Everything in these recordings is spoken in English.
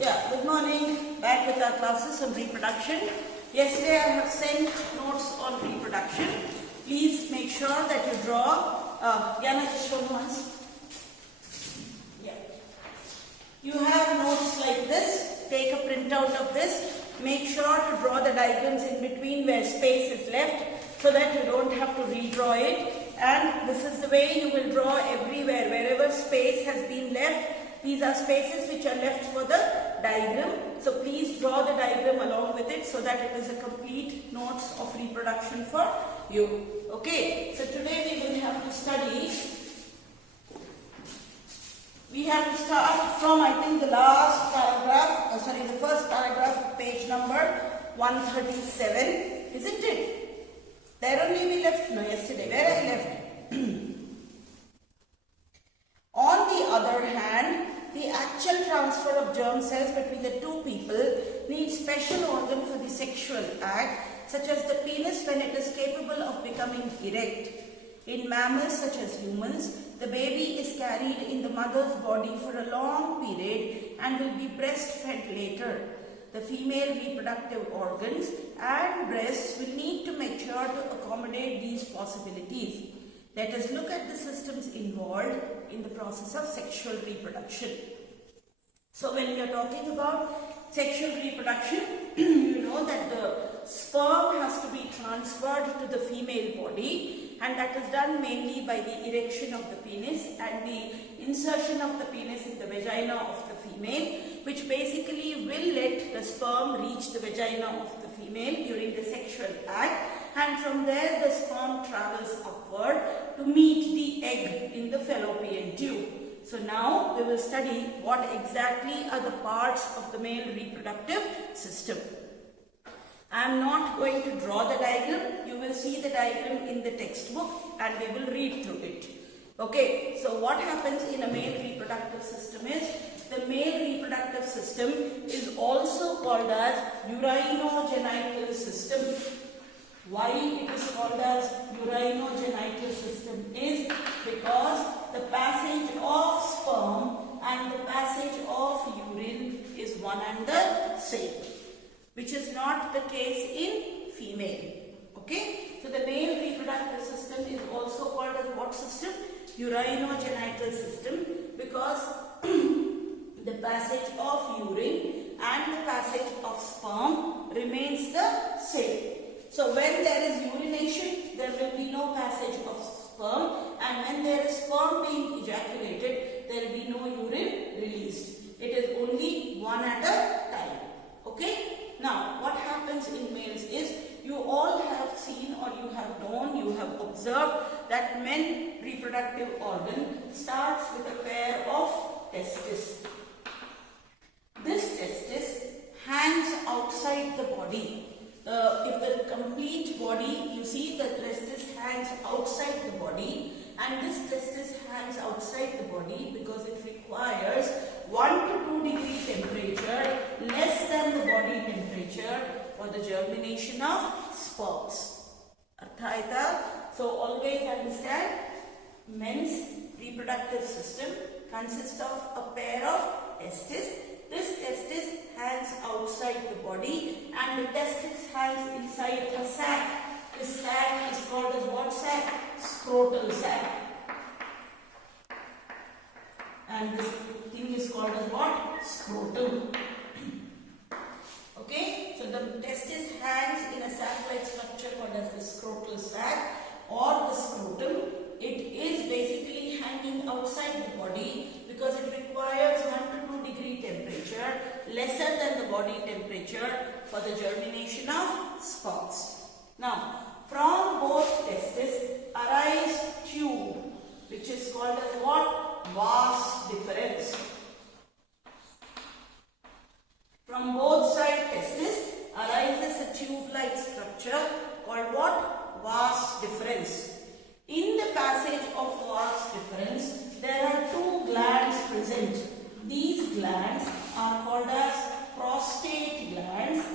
Yeah, good morning. Back with our classes on reproduction. Yesterday I have sent notes on reproduction. Please make sure that you draw. Yana, just show me once. Yeah. You have notes like this. Take a printout of this. Make sure to draw the diagrams in between where space is left so that you don't have to redraw it. And this is the way you will draw everywhere. Wherever space has been left, these are spaces which are left for the diagram. So please draw the diagram along with it so that it is a complete notes of reproduction for you. Okay, so today we will have to study. We have to start from, I think, the last paragraph, the first paragraph of page number 137, isn't it? There only we left, no, yesterday, where I left. On the other hand, the actual transfer of germ cells between the two people needs special organ for the sexual act, such as the penis when it is capable of becoming erect. In mammals such as humans, the baby is carried in the mother's body for a long period and will be breastfed later. The female reproductive organs and breasts will need to mature to accommodate these possibilities. Let us look at the systems involved in the process of sexual reproduction. So when we are talking about sexual reproduction, you know that the sperm has to be transferred to the female body, and that is done mainly by the erection of the penis and the insertion of the penis in the vagina of the female, which basically will let the sperm reach the vagina of the female during the sexual act, and from there the sperm travels upward to meet the egg in the fallopian tube. So now we will study what exactly are the parts of the male reproductive system. I am not going to draw the diagram. You will see the diagram in the textbook and we will read through it. Okay, so what happens in a male reproductive system is, the male reproductive system is also called as urinogenital system. Why it is called as urinogenital system is because the passage of sperm and the passage of urine is one and the same, which is not the case in female. Okay, so the male reproductive system is also called as what system? Urinogenital system, because the passage of urine and the passage of sperm remains the same. So when there is urination, there will be no passage of sperm, and when there is sperm being ejaculated, there will be no urine released. It is only one at a time. Okay? Now, what happens in males is, you all have seen or you have known, you have observed that men reproductive organ starts with a pair of testes. This testis hangs outside the body. If the complete body, you see the testis hangs outside the body, and this testis hangs outside the body because it requires 1 to 2 degree temperature less than the body temperature for the germination of sperms. Arthaita? So always understand, men's reproductive system consists of a pair of testes. This testis hangs outside the body and the testis hangs inside a sac. This sac is called as what sac? Scrotal sac. And this thing is called as what? Scrotum. Okay, so the testis hangs in a sac-like structure called as the scrotal sac or the scrotum. It is basically hanging outside the body because it requires 1 to 2 degree temperature lesser than the body temperature for the germination of sperms. Now, from both testes arise tube, which is called as what? Vas deferens. From both side testes arises a tube-like structure called what? Vas deferens. In the passage of vas deferens, there are 2 glands present. These glands are called as prostate glands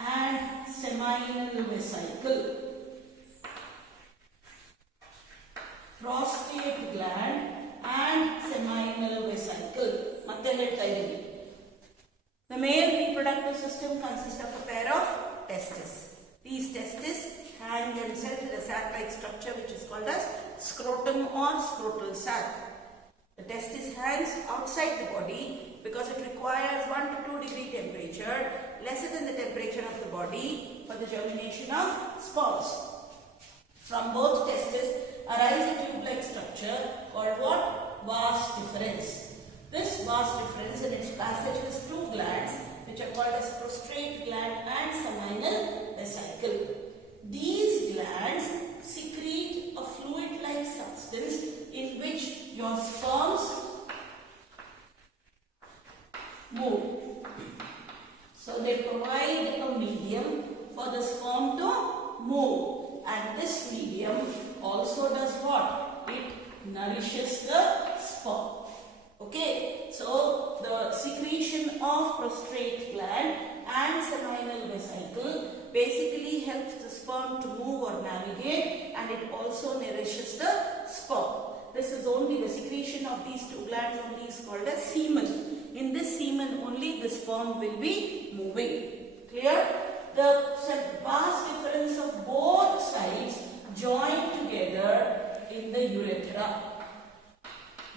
and seminal vesicle. Prostate gland and seminal vesicle. ಮತ್ತೆ ಹೇಳ್ತಾ ಇದ್ದೀನಿ. The male reproductive system consists of a pair of testes. These testes hang themselves in a sac-like structure which is called as scrotum or scrotal sac. The testis hangs outside the body because it requires 1 to 2 degree temperature, lesser than the temperature of the body, for the germination of sperms. From both testes arise a tube-like structure called what? Vas deferens. This vas deferens in its passage has two glands which are called as prostrate gland and seminal vesicle. These glands secrete a fluid-like substance in which your sperms move. So they provide a medium for the sperm to move, and this medium also does what? It nourishes the sperm. Okay, so the secretion of prostrate gland and seminal vesicle basically helps the sperm to move or navigate, and it also nourishes the sperm. This is only the secretion of these two glands only is called as semen. In this semen only the sperm will be moving. Clear? The vas deferens of both sides join together in the urethra.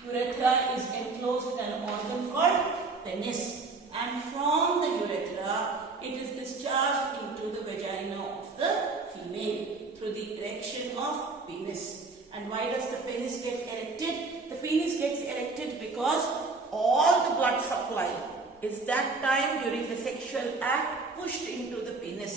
Urethra is enclosed in an organ called penis, and from the urethra it is discharged into the vagina of the female through the erection of penis. And why does the penis get erected? The penis gets erected because all the blood supply is that time during the sexual act pushed into the penis.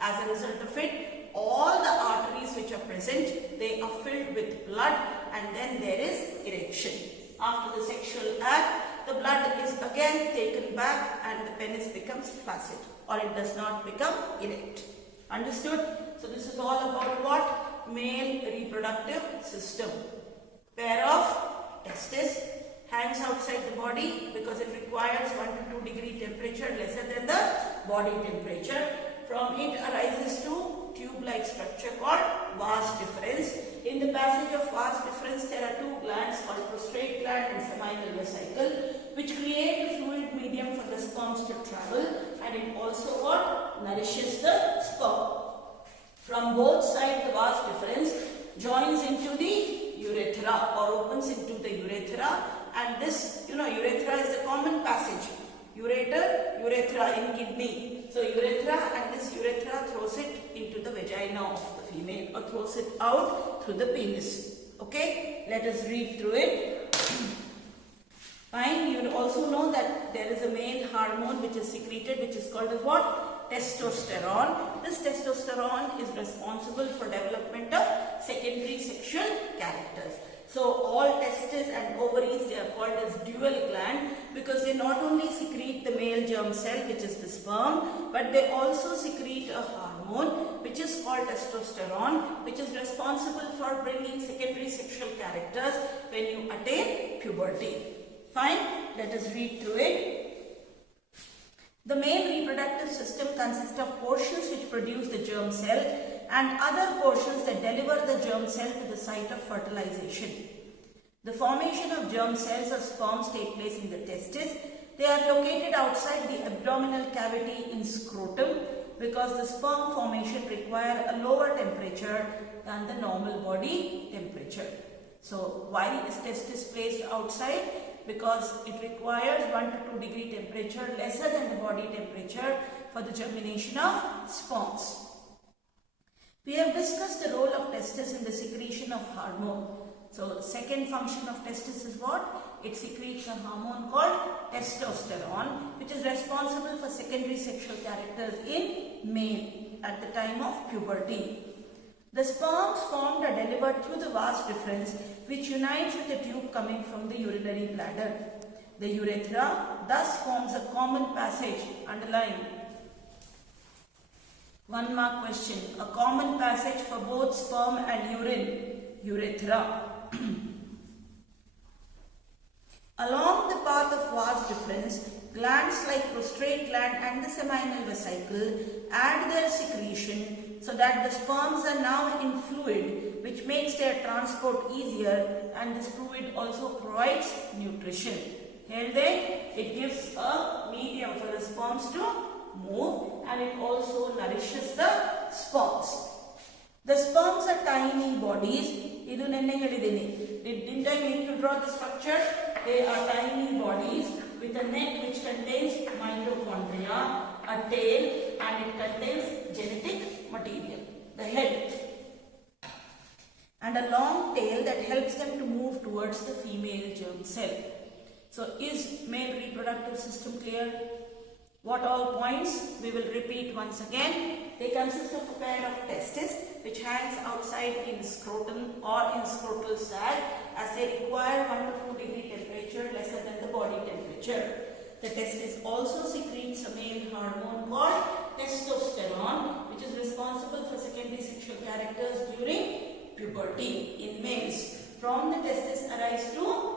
As a result of it, all the arteries which are present, they are filled with blood, and then there is erection. After the sexual act, the blood is again taken back and the penis becomes flaccid, or it does not become erect. Understood? So this is all about what? Male reproductive system. Pair of testes hangs outside the body because it requires 1 to 2 degree temperature lesser than the body temperature. From it arises two tube-like structure called vas deferens. In the passage of vas deferens, there are two glands called prostrate gland and seminal vesicle, which create a fluid medium for the sperms to travel, and it also what? Nourishes the sperm. From both sides, the vas deferens joins into the urethra or opens into the urethra, and this, urethra is the common passage. Ureter, urethra in kidney. So urethra, and this urethra throws it into the vagina of the female, or throws it out through the penis. Okay, let us read through it. Fine. You also know that there is a male hormone which is secreted, which is called as what? Testosterone. This testosterone is responsible for development of secondary sexual characters. So all testes and ovaries, they are called as dual gland because they not only secrete the male germ cell, which is the sperm, but they also secrete a hormone which is called testosterone, which is responsible for bringing secondary sexual characters when you attain puberty. Fine, let us read through it. The male reproductive system consists of portions which produce the germ cell and other portions that deliver the germ cell to the site of fertilization. The formation of germ cells or sperms take place in the testes. They are located outside the abdominal cavity in scrotum because the sperm formation require a lower temperature than the normal body temperature. So why is testis placed outside? Because it requires 1 to 2 degree temperature lesser than the body temperature for the germination of sperms. We have discussed the role of testis in the secretion of hormone. So the second function of testis is what? It secretes a hormone called testosterone, which is responsible for secondary sexual characters in male at the time of puberty. The sperms formed are delivered through the vas deferens, which unites with the tube coming from the urinary bladder. The urethra thus forms a common passage. Underline. 1 mark question. A common passage for both sperm and urine. Urethra. Along the path of vas deferens, glands like prostrate gland and the seminal vesicle add their secretion so that the sperms are now in fluid, which makes their transport easier, and this fluid also provides nutrition. Here then, it gives a medium for the sperms to move, and it also nourishes the sperms. The sperms are tiny bodies. Didn't I make you draw the structure? They are tiny bodies with a neck which contains mitochondria, a tail, and it contains genetic material, the head, and a long tail that helps them to move towards the female germ cell. So is male reproductive system clear? What all points? We will repeat once again. They consist of a pair of testes which hangs outside in scrotum or in scrotal sac, as they require 1 to 2 degree temperature lesser than the body temperature. The testes also secretes a male hormone called testosterone, which is responsible for secondary sexual characters during puberty in males. From the testes arise two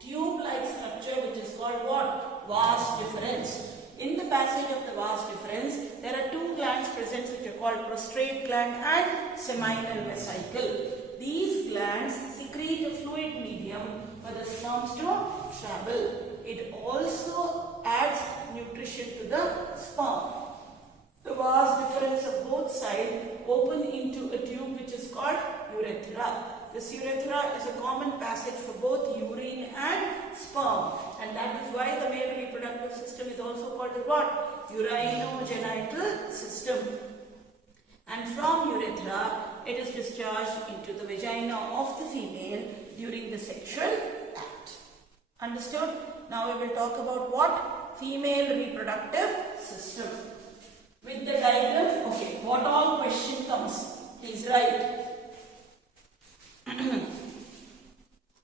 tube-like structure which is called what? Vas deferens. In the passage of the vas deferens, there are two glands present which are called prostrate gland and seminal vesicle. These glands secrete a fluid medium for the sperms to travel. It also adds nutrition to the sperm. The vas deferens of both sides open into a tube which is called urethra. This urethra is a common passage for both urine and sperm, and that is why the male reproductive system is also called as what? Urinogenital system. And from urethra, it is discharged into the vagina of the female during the sexual act. Understood? Now we will talk about what? Female reproductive system. With the diagram, okay, what all question comes? Please write.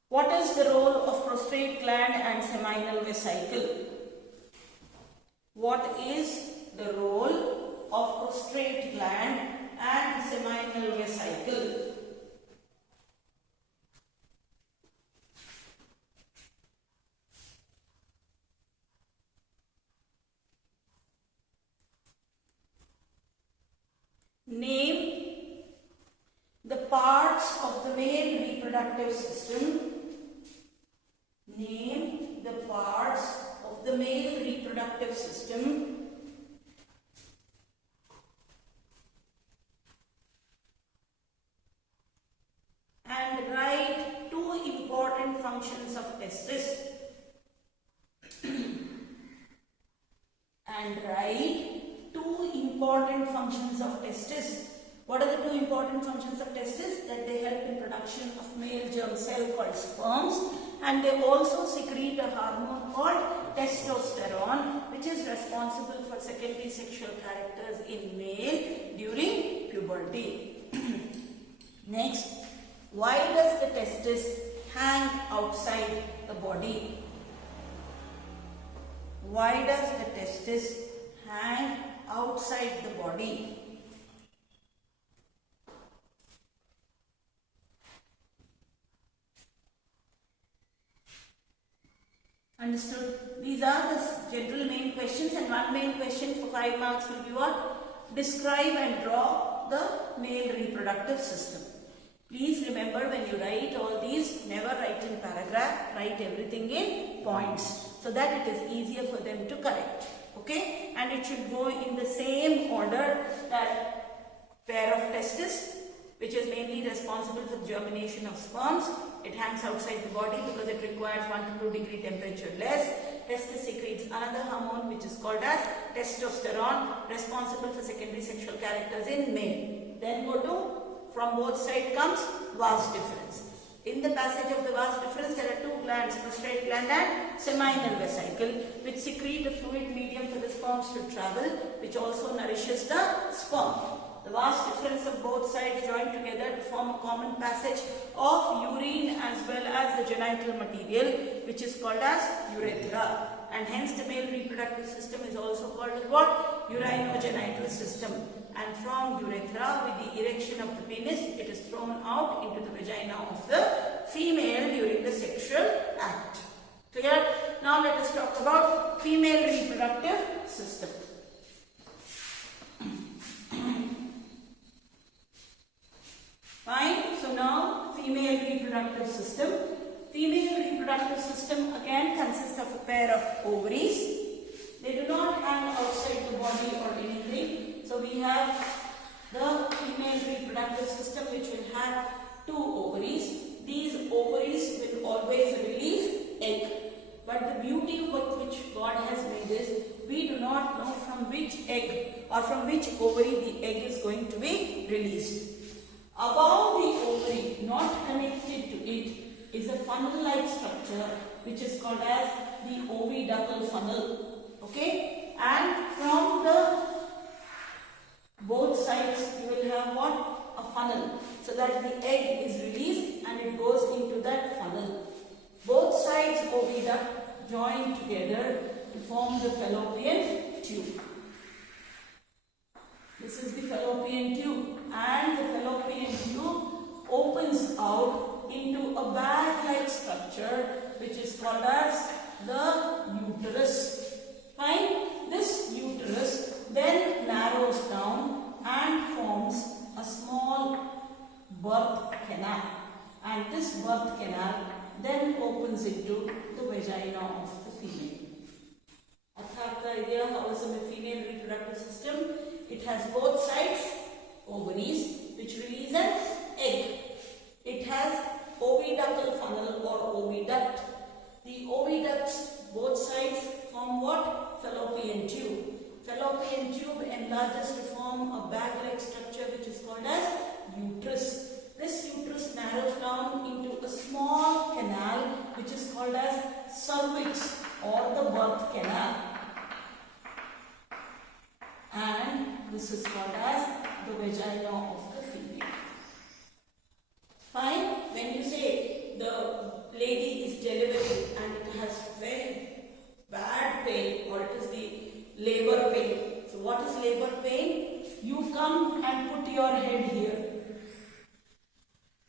What is the role of prostrate gland and seminal vesicle? What is the role of prostrate gland and seminal vesicle? Name the parts of the male reproductive system. Name the parts of the male reproductive system and write two important functions of testis. And write two important functions of testis. What are the two important functions of testis? That they help in production of male germ cell called sperms, and they also secrete a hormone called testosterone, which is responsible for secondary sexual characters in male during puberty. Next, why does the testis hang outside the body? Why does the testis hang outside the body? Understood? These are the general main questions, and one main question for 5 marks will be what? Describe and draw the male reproductive system. Please remember, when you write all these, never write in paragraph, write everything in points, so that it is easier for them to correct. Okay? And it should go in the same order that pair of testis, which is mainly responsible for germination of sperms. It hangs outside the body because it requires 1 to 2 degree temperature less. Testis secretes another hormone which is called as testosterone, responsible for secondary sexual characters in male. Then go to, from both sides comes vas deferens. In the passage of the vas deferens, there are two glands, prostrate gland and seminal vesicle, which secrete a fluid medium for the sperms to travel, which also nourishes the sperm. The vas deferens of both sides join together to form a common passage of urine as well as the genital material, which is called as urethra. And hence the male reproductive system is also called as what? Urinogenital system. And from urethra, with the erection of the penis, it is thrown out into the vagina of the female during the sexual act. Clear? Now let us talk about female reproductive system. reproductive system again consists of a pair of ovaries. They do not hang outside the body or anything. So we have the female reproductive system which will have two ovaries. These ovaries will always release egg. But the beauty with which God has made is we do not know from which egg or from which ovary the egg is going to be released. Above the ovary, not connected to it, is a funnel-like structure which is called as the oviductal funnel. Okay, and from the both sides you will have what? A funnel, so that the egg is released and it goes into that funnel. Both sides oviduct join together to form the fallopian tube. This is the fallopian tube, and the fallopian tube opens out into a bag-like structure which is called as the uterus. Fine. This uterus then narrows down and forms a small birth canal, and this birth canal then opens into the vagina of the female. The idea how is a female reproductive system? It has both sides ovaries which release an egg. It has oviductal funnel or oviduct. The oviducts both sides form what? Fallopian tube. Fallopian tube enlarges to form a bag-like structure which is called as uterus. This uterus narrows down into a small canal which is called as cervix or the birth canal. And this is called as the vagina of the female. Fine. When you say the lady is delivering and it has very bad pain, or it is the labor pain. So what is labor pain? You come and put your head here.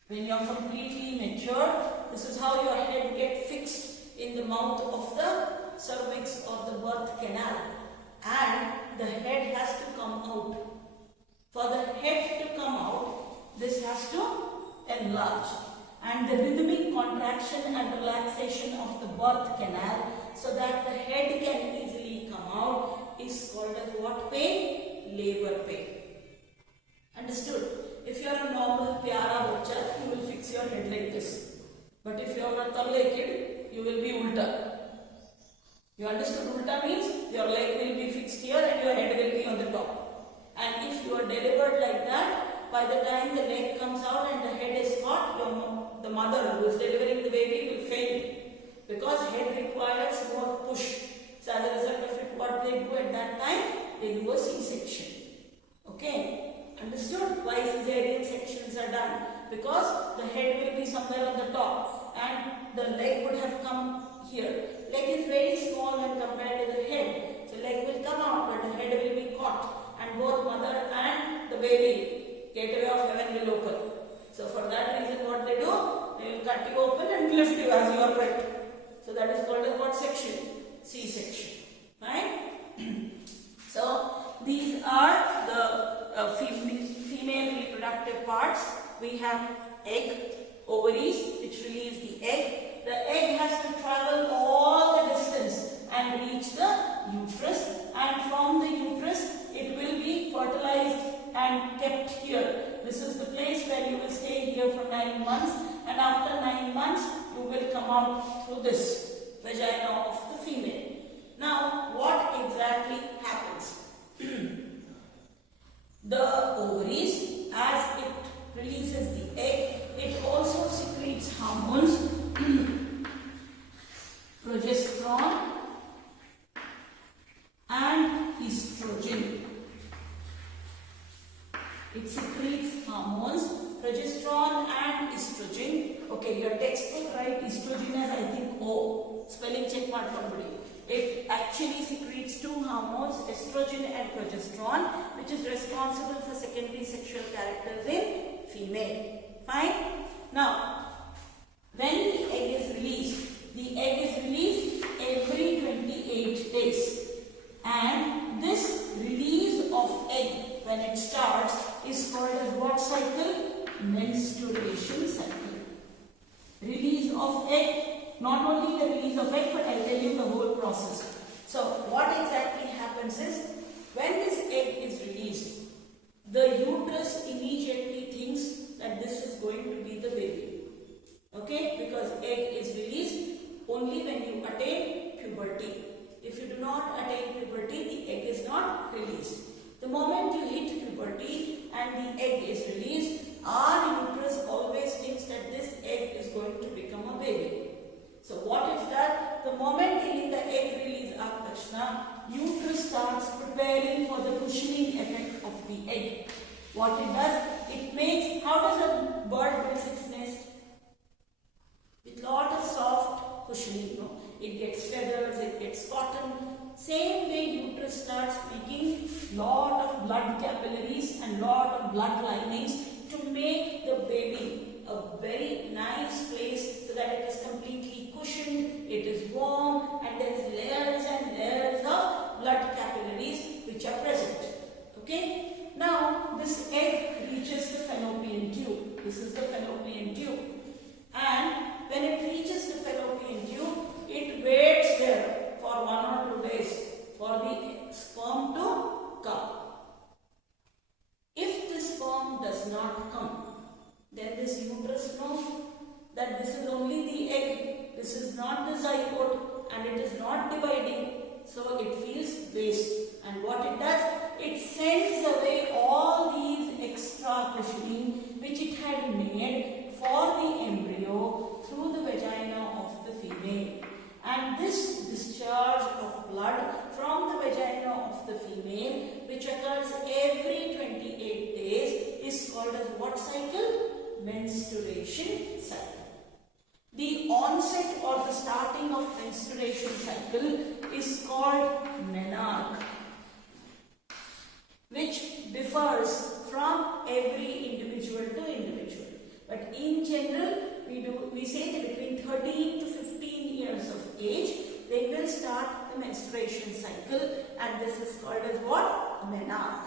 When you are completely mature, this is how your head gets fixed in the mouth of the cervix or the birth canal. And the head has to come out. For the head to come out, this has to enlarge. And the rhythmic contraction and relaxation of the birth canal so that the head can easily come out is called as what pain? Labor pain. Understood? If you are a normal pyara bacha, you will fix your head like this. But if you are a talle kid, you will be ulta. You understood? Ulta means your leg will be fixed here and your head will be on the top. And if you are delivered like that, by the time the leg comes out and the head is caught, the mother who is delivering the baby will faint. Because head requires more push. So as a result of it, what they do at that time? They do a C-section. Okay? Understood? Why cesarean sections are done? Because the head will be somewhere on the top and the leg would have come here. Leg is very small when compared to the head. So leg will come out but the head will be caught and both mother and the baby, gateway of heaven will open. So for that reason what they do? They will cut you open and lift you as you are wet. So that is called as what section? C-section. Right? So these are the female reproductive parts. We have egg, ovaries which release the egg. The egg has to travel all the distance and reach the uterus, and from the uterus it will be fertilized and kept here. This is the place where you will stay here for 9 months, and after 9 months you will come out through this vagina of the female. Now what exactly happens? The ovaries, as it releases the egg, it also secretes hormones, progesterone and estrogen. It secretes hormones, progesterone and estrogen. Okay, your textbook write estrogen as I think O. Spelling check part somebody. It actually secretes two hormones, estrogen and progesterone, which is responsible for secondary sexual characters in female. Fine? Now, when the egg is released every 28 days. And this release of egg when it starts is called as what cycle? Menstruation cycle. Release of egg not only the release of egg, but I'll tell you the whole process. So what exactly happens is, when this egg is released, the uterus immediately thinks that this is going to be the baby. Okay, because egg is released only when you attain puberty. If you do not attain puberty, the egg is not released. The moment you hit puberty and the egg is released, our uterus always thinks that this egg is going to become a baby. So what is that? The moment the egg release Akshna, uterus starts preparing for the cushioning effect of the egg. What it does, it makes, how does a bird build its nest? With lot of soft cushioning, no? It gets feathers, it gets cotton. Same way uterus starts making lot of blood capillaries and lot of blood linings to make the baby a very nice place so that it is completely cushioned, it is warm, and there is layers and layers of blood capillaries which are present. Okay? Now this egg reaches the fallopian tube. This is the fallopian tube. And when it reaches the fallopian tube, it waits there for 1 or 2 days for the sperm to come. If the sperm does not come, then this uterus knows that this is only the egg, this is not the zygote, and it is not dividing, so it feels waste. And what it does, it sends away all these extra cushioning which it had made for the embryo through the vagina of the female. And this discharge of blood from the vagina of the female, which occurs every 28 days, is called as what cycle? Menstruation cycle. The onset or the starting of menstruation cycle is called menarche, which differs from every individual to individual. But in general, we say that between 13 to 15 years of age, they will start the menstruation cycle, and this is called as what? Menarche.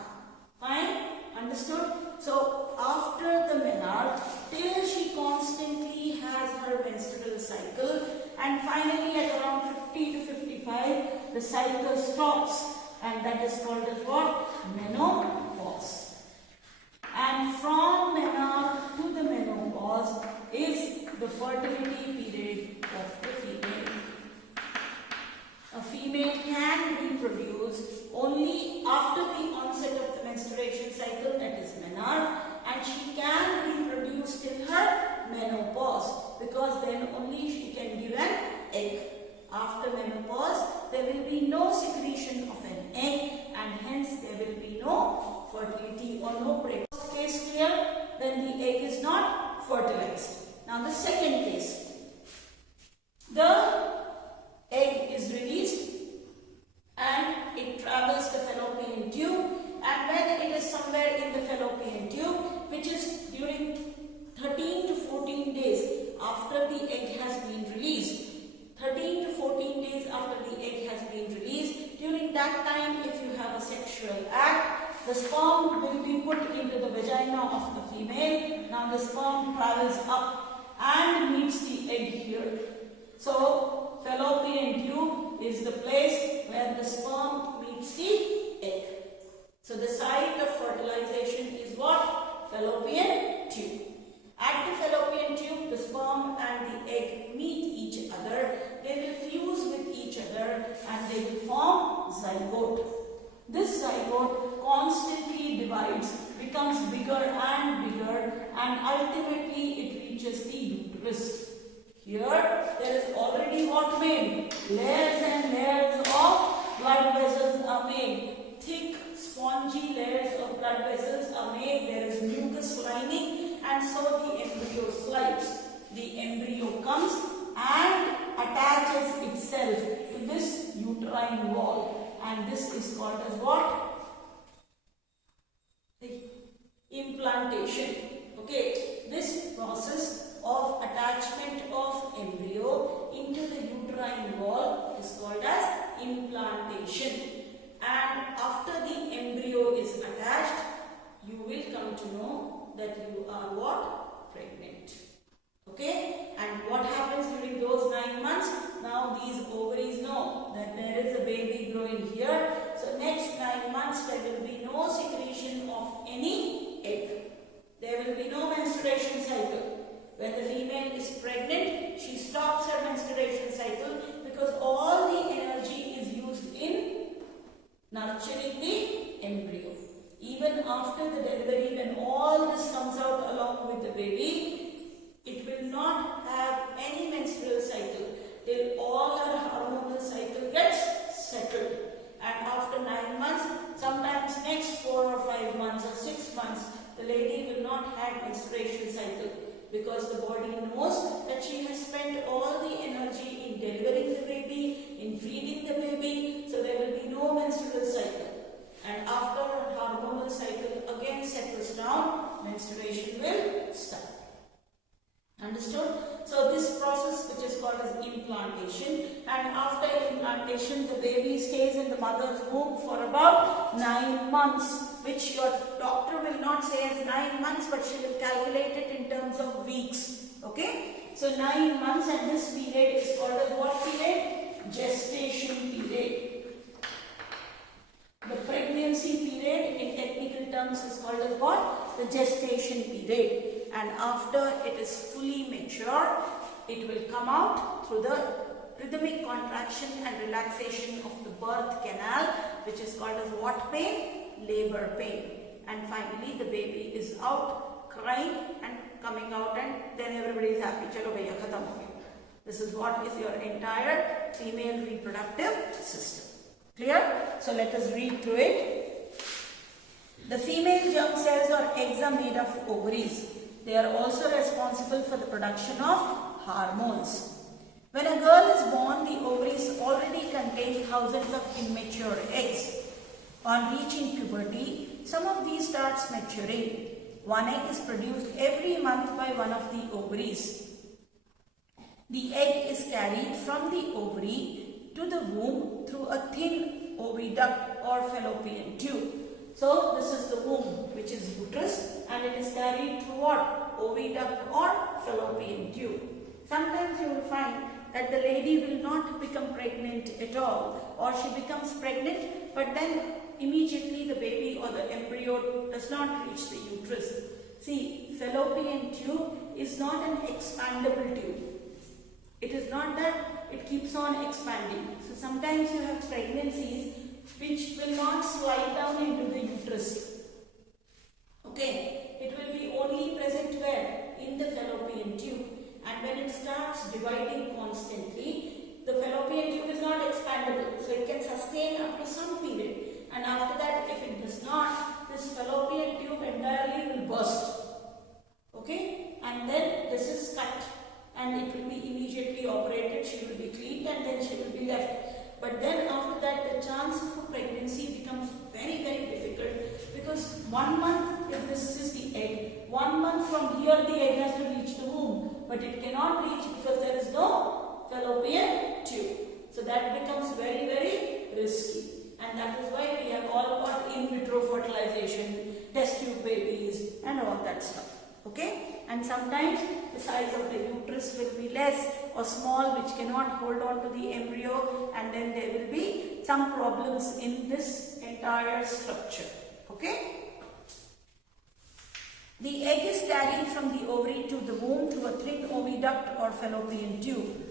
Fine? Understood? So after the menarche, till she constantly has her menstrual cycle, and finally at around 50 to 55, the cycle stops, and that is called as what? Menopause. And from menarche to the menopause is the fertility period of the female. A female can reproduce only after the onset of the menstruation cycle, that is menarche, and she can reproduce till her menopause, because then only she can give an egg. After menopause, there will be no secretion of an egg, and hence there will be no fertility or no pregnancy. Case clear? Then the egg is not fertilized. Now the second case, the egg is released and it travels the fallopian tube, and when it is somewhere in the fallopian tube, which is during 13 to 14 days after the egg has been released, 13 to 14 days after the egg has been released, during that time, if you have a sexual act, the sperm will be put into the vagina of the female. Now the sperm travels up and meets the egg here. So fallopian tube is the place where the sperm meets the egg. So the site of fertilization is what? Fallopian tube. At the fallopian tube, the sperm and the egg meet each other. They will fuse with each other and they will form zygote. This zygote constantly divides, becomes bigger, and ultimately it reaches the uterus. Here, there is already what made? Layers and layers of blood vessels are made. Thick, spongy layers of blood vessels are made. There is mucus lining, and so the embryo slides. The embryo comes and attaches itself to this uterine wall, and this is called as what? The implantation. Okay, this process of attachment of embryo into the uterine wall is called as implantation. And after the embryo is attached, you will come to know that you are what? Pregnant. Okay, and what happens during those 9 months? 9 months, there will be no secretion of any egg. There will be no menstruation cycle. When the female is pregnant, she stops her menstruation cycle because all the energy is used in nurturing the embryo. Even after the delivery, when all this comes out along with the baby, it will not have any menstrual cycle till all her hormonal cycle gets settled. And after 9 months, sometimes next 4 or 5 months or 6 months, the lady will not have menstruation cycle because the body knows that she has spent all the energy in delivering the baby, in feeding the baby, so there will be no menstrual cycle. And after her hormonal cycle again settles down, menstruation will start. Understood? So this process, which is called as implantation, and after implantation the baby stays in the mother's womb for about 9 months, which your doctor will not say as 9 months, but she will calculate it in terms of weeks. Okay? So 9 months, and this period is called as what period? Gestation period. The pregnancy period in technical terms is called as what? The gestation period. And after it is fully mature, it will come out through the rhythmic contraction and relaxation of the birth canal, which is called as what pain? Labor pain. And finally the baby is out crying and coming out, and then everybody is happy. Chalo bhaiya, khatam ho gaya. This is what is your entire female reproductive system. Clear? So let us read through it. The female germ cells or eggs are made of ovaries. They are also responsible for the production of hormones. When a girl is born, the ovaries already contain thousands of immature eggs. On reaching puberty, some of these starts maturing. One egg is produced every month by one of the ovaries. The egg is carried from the ovary to the womb through a thin oviduct or fallopian tube. So this is the womb, which is uterus, and it is carried through what? Oviduct or fallopian tube. Sometimes you will find that the lady will not become pregnant at all, or she becomes pregnant, but then immediately the baby or the embryo does not reach the uterus. See, fallopian tube is not an expandable tube. It is not that it keeps on expanding. So sometimes you have pregnancies which will not slide down into the uterus. Okay, it will be only present where? In the fallopian tube. And when it starts dividing constantly, the fallopian tube is not expandable. So it can sustain up to some period. And after that, if it does not, this fallopian tube entirely will burst. Okay, and then this is cut. And it will be immediately operated, she will be cleaned, and then she will be left. But then after that, the chance of a pregnancy becomes very, very difficult, because 1 month, if this is the egg, 1 month from here the egg has to reach the womb, but it cannot reach because there is no fallopian tube. So that becomes very, very risky. And that is why we have all got in vitro fertilization, test tube babies, and all that stuff. Okay? And sometimes the size of the uterus will be less or small, which cannot hold on to the embryo, and then there will be some problems in this entire structure. Okay? The egg is carried from the ovary to the womb through a thin oviduct or fallopian tube.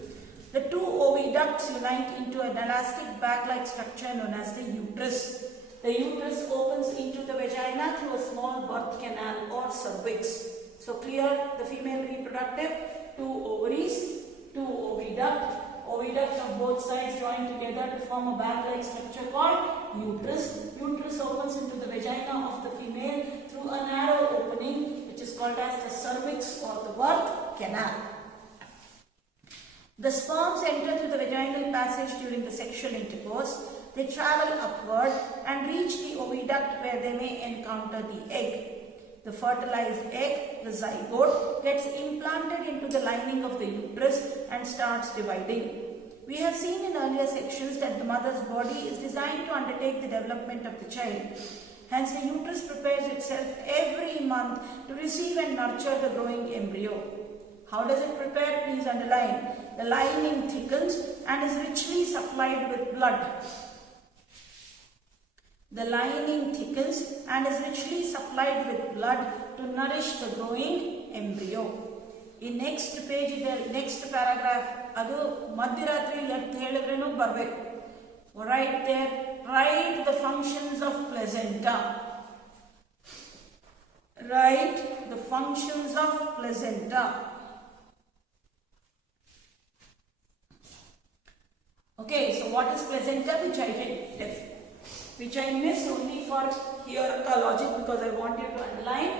The two oviducts unite into an elastic bag-like structure known as the uterus. The uterus opens into the vagina through a small birth canal or cervix. So clear, the female reproductive, 2 ovaries, 2 oviduct of both sides joined together to form a bag-like structure called uterus. Uterus opens into the vagina of the female through a narrow opening, which is called as the cervix or the birth canal. The sperms enter through the vaginal passage during the sexual intercourse. They travel upward and reach the oviduct, where they may encounter the egg. The fertilized egg, the zygote, gets implanted into the lining of the uterus and starts dividing. We have seen in earlier sections that the mother's body is designed to undertake the development of the child. Hence, the uterus prepares itself every month to receive and nurture the growing embryo. How does it prepare? Please underline. The lining thickens and is richly supplied with blood. The lining thickens and is richly supplied with blood to nourish the growing embryo. In next page, next paragraph, adu madhyaratri ಎದ್ದು ಹೇಳಿದ್ರೇನು ಬರಬೇಕು. Right there, write the functions of placenta. Write the functions of placenta. Okay, so what is placenta, which I miss only for here logic because I want you to underline.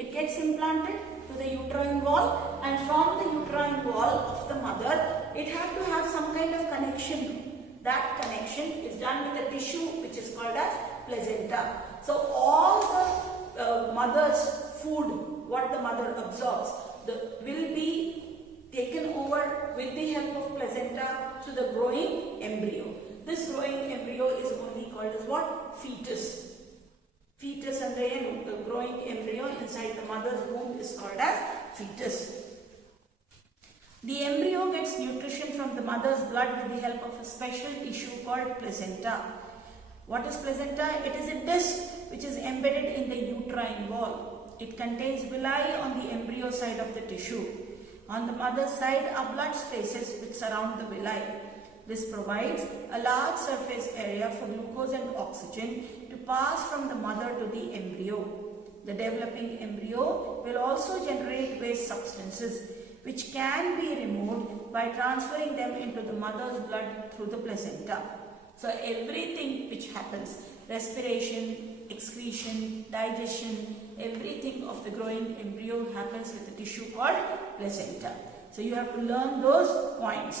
It gets implanted to the uterine wall, and from the uterine wall of the mother, it had to have some kind of connection. That connection is done with a tissue which is called as placenta. So all the mother's food, what the mother absorbs, will be taken over with the help of placenta to the growing embryo. This growing embryo is only called as what? Fetus. Fetus and the growing embryo inside the mother's womb is called as fetus. The embryo gets nutrition from the mother's blood with the help of a special tissue called placenta. What is placenta? It is a disc which is embedded in the uterine wall. It contains villi on the embryo side of the tissue. On the mother's side are blood spaces which surround the villi. This provides a large surface area for glucose and oxygen to pass from the mother to the embryo. The developing embryo will also generate waste substances which can be removed by transferring them into the mother's blood through the placenta. So everything which happens, respiration, excretion, digestion, everything of the growing embryo happens with a tissue called placenta. So you have to learn those points.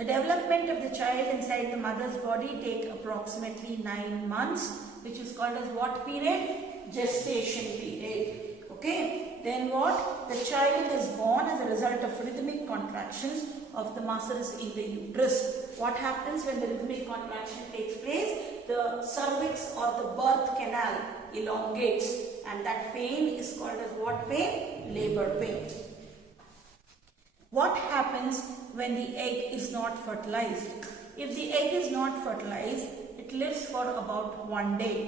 The development of the child inside the mother's body takes approximately 9 months, which is called as what period? Gestation period. Okay, then what? The child is born as a result of rhythmic contractions of the muscles in the uterus. What happens when the rhythmic contraction takes place? The cervix or the birth canal elongates, and that pain is called as what pain? Labor pain. What happens when the egg is not fertilized? If the egg is not fertilized, it lives for about 1 day.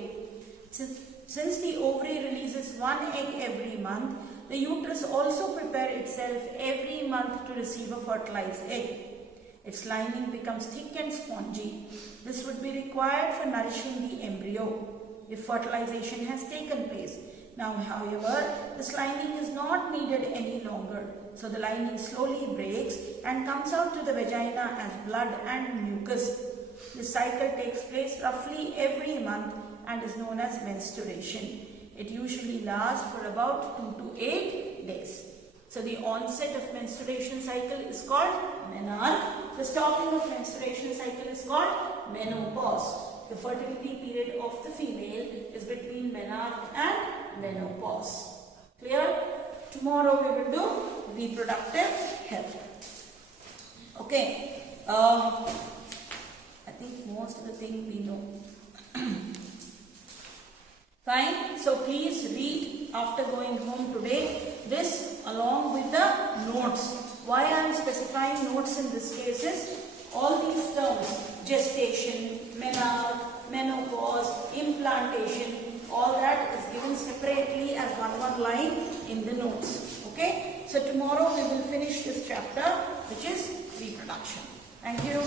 Since the ovary releases 1 egg every month, the uterus also prepares itself every month to receive a fertilized egg. Its lining becomes thick and spongy. This would be required for nourishing the embryo if fertilization has taken place. Now, however, this lining is not needed any longer. So the lining slowly breaks and comes out to the vagina as blood and mucus. This cycle takes place roughly every month and is known as menstruation. It usually lasts for about 2 to 8 days. So the onset of menstruation cycle is called menarche. The stopping of menstruation cycle is called menopause. The fertility period of the female is between menarche and menopause. Clear? Tomorrow we will do reproductive health. Okay. I think most of the things we know. Fine. So please read after going home today this along with the notes. Why I am specifying notes in this case is all these terms, gestation, menarche, menopause, implantation, all that is given separately as one line in the notes. Okay. So tomorrow we will finish this chapter, which is reproduction. Thank you.